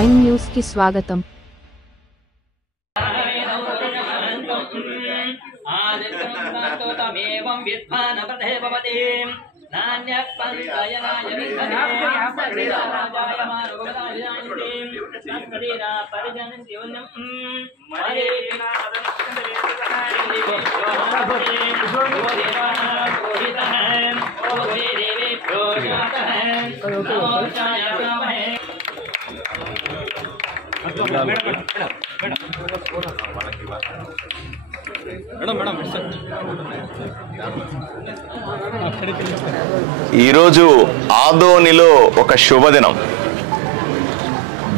Prime news కి స్వాగతం. ఈరోజు ఆదోనిలో ఒక శుభదినం.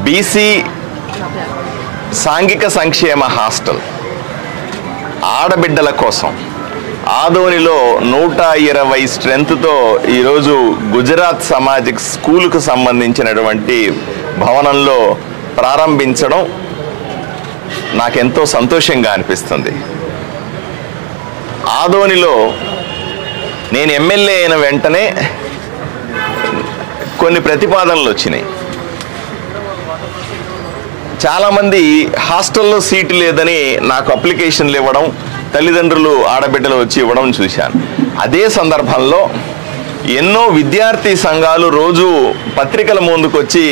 బీసీ సాంఘిక సంక్షేమ హాస్టల్ ఆడబిడ్డల కోసం ఆదోనిలో 120 స్ట్రెంత్తో ఈరోజు గుజరాత్ సమాజిక్ స్కూలుకు సంబంధించినటువంటి భవనంలో ప్రారంభించడం నాకెంతో సంతోషంగా అనిపిస్తుంది. ఆదోనిలో నేను ఎమ్మెల్యే అయిన వెంటనే కొన్ని ప్రతిపాదనలు వచ్చినాయి. చాలామంది హాస్టల్లో సీటు లేదని నాకు అప్లికేషన్లు ఇవ్వడం, తల్లిదండ్రులు ఆడబిడ్డలు వచ్చి ఇవ్వడం చూశాను. అదే సందర్భంలో ఎన్నో విద్యార్థి సంఘాలు రోజు పత్రికల ముందుకొచ్చి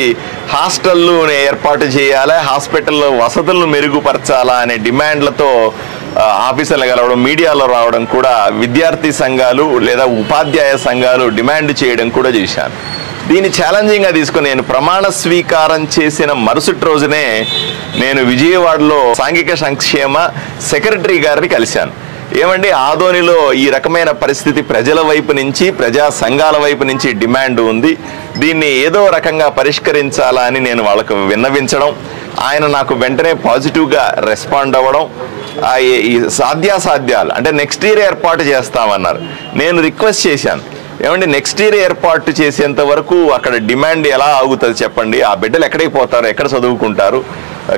హాస్టళ్ళు ఏర్పాటు చేయాలి, హాస్పిటల్లో వసతులను మెరుగుపరచాలా అనే డిమాండ్లతో ఆఫీసర్లు కలవడం, మీడియాలో రావడం కూడా విద్యార్థి సంఘాలు లేదా ఉపాధ్యాయ సంఘాలు డిమాండ్ చేయడం కూడా చేశాను. దీన్ని ఛాలెంజింగ్గా తీసుకుని నేను ప్రమాణ స్వీకారం చేసిన మరుసటి రోజునే నేను విజయవాడలో సాంఘిక సంక్షేమ సెక్రటరీ గారిని కలిశాను. ఏమండి, ఆదోనిలో ఈ రకమైన పరిస్థితి ప్రజల వైపు నుంచి, ప్రజా సంఘాల వైపు నుంచి డిమాండ్ ఉంది, దీన్ని ఏదో రకంగా పరిష్కరించాలా అని నేను వాళ్ళకు విన్నవించడం, ఆయన నాకు వెంటనే పాజిటివ్గా రెస్పాండ్ అవ్వడం, ఈ సాధ్యాసాధ్యాలు అంటే నెక్స్ట్ ఇయర్ ఏర్పాటు చేస్తామన్నారు. నేను రిక్వెస్ట్ చేశాను, ఏమండి నెక్స్ట్ ఇయర్ ఏర్పాటు చేసేంత వరకు అక్కడ డిమాండ్ ఎలా ఆగుతుంది చెప్పండి, ఆ బిడ్డలు ఎక్కడికి పోతారు, ఎక్కడ చదువుకుంటారు,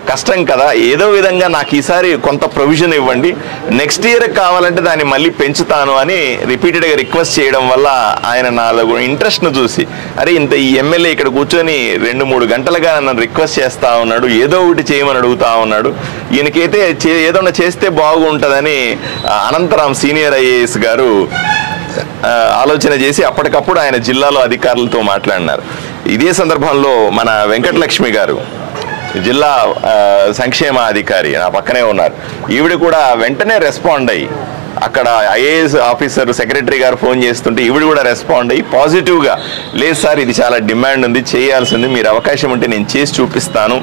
కష్టం కదా, ఏదో విధంగా నాకు ఈసారి కొంత ప్రొవిజన్ ఇవ్వండి, నెక్స్ట్ ఇయర్ కావాలంటే దాన్ని మళ్ళీ పెంచుతాను అని రిపీటెడ్గా రిక్వెస్ట్ చేయడం వల్ల ఆయన నాలో ఇంట్రెస్ట్ను చూసి, అరే ఇంత ఈ ఎమ్మెల్యే ఇక్కడ కూర్చొని 2-3 గంటలుగా నన్ను రిక్వెస్ట్ చేస్తూ ఉన్నాడు, ఏదో ఒకటి చేయమని అడుగుతూ ఉన్నాడు, ఈయనకైతే ఏదైనా చేస్తే బాగుంటుందని అనంతరాం సీనియర్ ఐఏఎస్ గారు ఆలోచన చేసి అప్పటికప్పుడు ఆయన జిల్లాలో అధికారులతో మాట్లాడినారు. ఇదే సందర్భంలో మన వెంకటలక్ష్మి గారు జిల్లా సంక్షేమ అధికారి నా పక్కనే ఉన్నారు, ఈవిడ కూడా వెంటనే రెస్పాండ్ అయ్యి అక్కడ ఐఏఎస్ ఆఫీసర్ సెక్రటరీ గారు ఫోన్ చేస్తుంటే ఈవిడ కూడా రెస్పాండ్ అయ్యి పాజిటివ్గా, లేదు సార్ ఇది చాలా డిమాండ్ ఉంది, చేయాల్సింది, మీరు అవకాశం ఉంటే నేను చేసి చూపిస్తాను,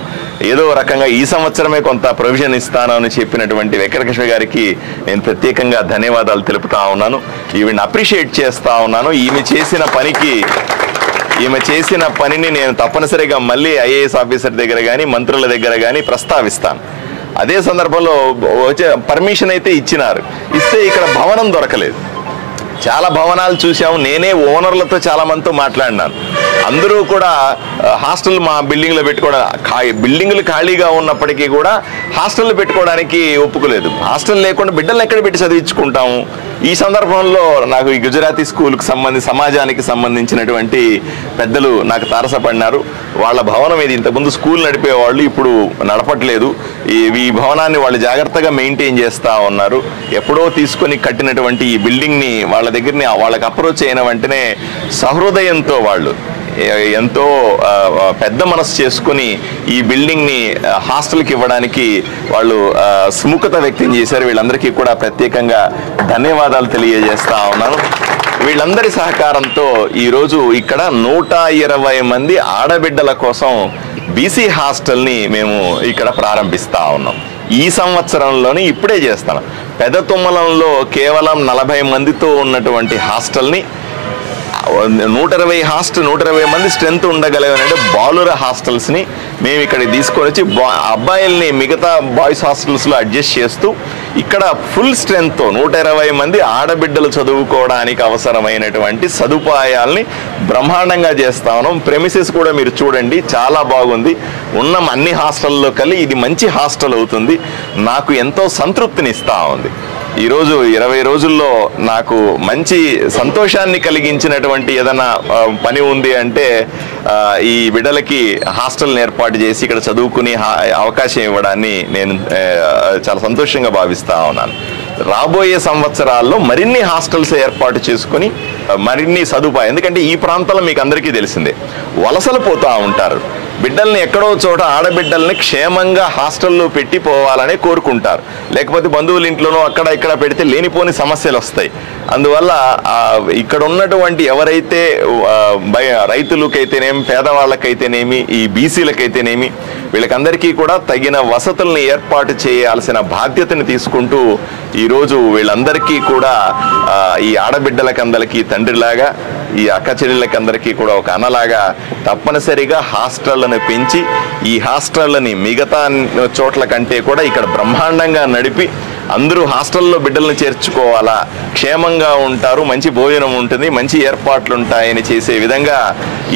ఏదో రకంగా ఈ సంవత్సరమే కొంత ప్రొవిజన్ ఇస్తాను అని చెప్పినటువంటి వెంకటకృష్ణ గారికి నేను ప్రత్యేకంగా ధన్యవాదాలు తెలుపుతా ఉన్నాను. ఈవిని అప్రిషియేట్ చేస్తూ ఉన్నాను. ఈమె చేసిన పనిని నేను తప్పనిసరిగా మళ్ళీ ఐఏఎస్ ఆఫీసర్ దగ్గర కానీ మంత్రుల దగ్గర కానీ ప్రస్తావిస్తాను. అదే సందర్భంలో పర్మిషన్ అయితే ఇచ్చినారు, ఇస్తే ఇక్కడ భవనం దొరకలేదు. చాలా భవనాలు చూసాము, నేనే ఓనర్లతో చాలా మందితో మాట్లాడినాను, అందరూ కూడా హాస్టల్ మా బిల్డింగ్లో బిల్డింగ్లు ఖాళీగా ఉన్నప్పటికీ కూడా హాస్టల్ పెట్టుకోవడానికి ఒప్పుకోలేదు. హాస్టల్ లేకుండా బిడ్డలను ఎక్కడ పెట్టి చదివించుకుంటాము? ఈ సందర్భంలో నాకు ఈ గుజరాతీ స్కూల్కి సమాజానికి సంబంధించినటువంటి పెద్దలు నాకు తారసపడినారు. వాళ్ళ భవనం ఇది, ఇంతకుముందు స్కూల్ నడిపేవాళ్ళు ఇప్పుడు నడపట్లేదు, ఈ భవనాన్ని వాళ్ళు జాగ్రత్తగా మెయింటైన్ చేస్తూ ఉన్నారు. ఎప్పుడో తీసుకొని కట్టినటువంటి ఈ బిల్డింగ్ని వాళ్ళకి అప్రోచ్ అయిన వెంటనే సహృదయంతో వాళ్ళు ఎంతో పెద్ద మనసు చేసుకుని ఈ బిల్డింగ్ని హాస్టల్కి ఇవ్వడానికి వాళ్ళు సుముఖత వ్యక్తం చేశారు. వీళ్ళందరికీ కూడా ప్రత్యేకంగా ధన్యవాదాలు తెలియజేస్తా ఉన్నాను. వీళ్ళందరి సహకారంతో ఈరోజు ఇక్కడ 120 మంది ఆడబిడ్డల కోసం బీసీ హాస్టల్ని మేము ఇక్కడ ప్రారంభిస్తూ ఉన్నాం. ఈ సంవత్సరంలోనే ఇప్పుడే చేస్తాను. పెద్ద తుమ్మలంలో కేవలం 40 మందితో ఉన్నటువంటి హాస్టల్ని 120 మంది స్ట్రెంత్ ఉండగలిగినట్టు బాలుర హాస్టల్స్ని మేము ఇక్కడికి తీసుకొని వచ్చి అబ్బాయిల్ని మిగతా బాయ్స్ హాస్టల్స్లో అడ్జస్ట్ చేస్తూ ఇక్కడ ఫుల్ స్ట్రెంత్తో 120 మంది ఆడబిడ్డలు చదువుకోవడానికి అవసరమైనటువంటి సదుపాయాల్ని బ్రహ్మాండంగా చేస్తా ఉన్నాం. ప్రెమిసెస్ కూడా మీరు చూడండి, చాలా బాగుంది. ఉన్న అన్ని హాస్టల్లో కలిసి ఇది మంచి హాస్టల్ అవుతుంది. నాకు ఎంతో సంతృప్తిని ఇస్తూ ఉంది. ఈరోజు 20 రోజుల్లో నాకు మంచి సంతోషాన్ని కలిగించినటువంటి ఏదైనా పని ఉంది అంటే ఈ బిడ్డలకి హాస్టల్ని ఏర్పాటు చేసి ఇక్కడ చదువుకుని అవకాశం ఇవ్వడాన్ని నేను చాలా సంతోషంగా భావిస్తా ఉన్నాను. రాబోయే సంవత్సరాల్లో మరిన్ని హాస్టల్స్ ఏర్పాటు చేసుకుని మరిన్ని సదుపాయం, ఎందుకంటే ఈ ప్రాంతంలో మీకు అందరికీ తెలిసిందే వలసలు పోతూ ఉంటారు. బిడ్డల్ని ఎక్కడో చోట ఆడబిడ్డల్ని క్షేమంగా హాస్టల్లో పెట్టి పోవాలని కోరుకుంటారు. లేకపోతే బంధువుల ఇంట్లోనో అక్కడ ఇక్కడ పెడితే లేనిపోని సమస్యలు వస్తాయి. అందువల్ల ఇక్కడ ఉన్నటువంటి ఎవరైతే రైతులకైతేనేమి, పేదవాళ్ళకైతేనేమి, ఈ బీసీలకైతేనేమి, వీళ్ళకందరికీ కూడా తగిన వసతుల్ని ఏర్పాటు చేయాల్సిన బాధ్యతని తీసుకుంటూ ఈరోజు వీళ్ళందరికీ కూడా ఈ ఆడబిడ్డలకందరికీ తండ్రిలాగా, ఈ అక్క చెల్లెళ్ళకందరికీ కూడా ఒక అన్నలాగా తప్పనిసరిగా హాస్టళ్లను పెంచి ఈ హాస్టళ్ళని మిగతా చోట్ల కంటే కూడా ఇక్కడ బ్రహ్మాండంగా నడిపి అందరూ హాస్టల్లో బిడ్డలను చేర్చుకోవాలా, క్షేమంగా ఉంటారు, మంచి భోజనం ఉంటుంది, మంచి ఏర్పాట్లు ఉంటాయని చేసే విధంగా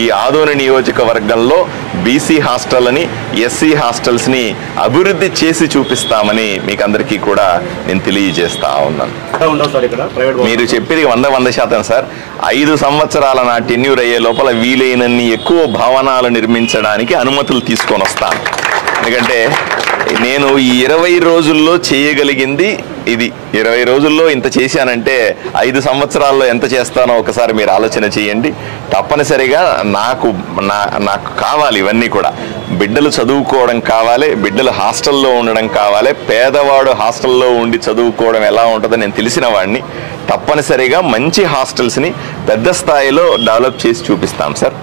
ఈ ఆదోని నియోజకవర్గంలో బీసీ హాస్టల్ని, ఎస్సీ హాస్టల్స్ని అభివృద్ధి చేసి చూపిస్తామని మీకు అందరికీ కూడా నేను తెలియజేస్తా ఉన్నాను. మీరు చెప్పేది 100% సార్. 5 సంవత్సరాల నా టెన్యూర్ అయ్యే లోపల వీలైనన్ని ఎక్కువ భవనాలు నిర్మించడానికి అనుమతులు తీసుకొని వస్తాను. ఎందుకంటే నేను ఈ 20 రోజుల్లో చేయగలిగింది ఇది. 20 రోజుల్లో ఇంత చేశానంటే 5 సంవత్సరాల్లో ఎంత చేస్తానో ఒకసారి మీరు ఆలోచన చేయండి. తప్పనిసరిగా నాకు కావాలి ఇవన్నీ కూడా. బిడ్డలు చదువుకోవడం కావాలి, బిడ్డలు హాస్టల్లో ఉండడం కావాలి. పేదవాడు హాస్టల్లో ఉండి చదువుకోవడం ఎలా ఉంటుందో నేను తెలిసిన వాడిని. తప్పనిసరిగా మంచి హాస్టల్స్ని పెద్ద స్థాయిలో డెవలప్ చేసి చూపిస్తాం సార్.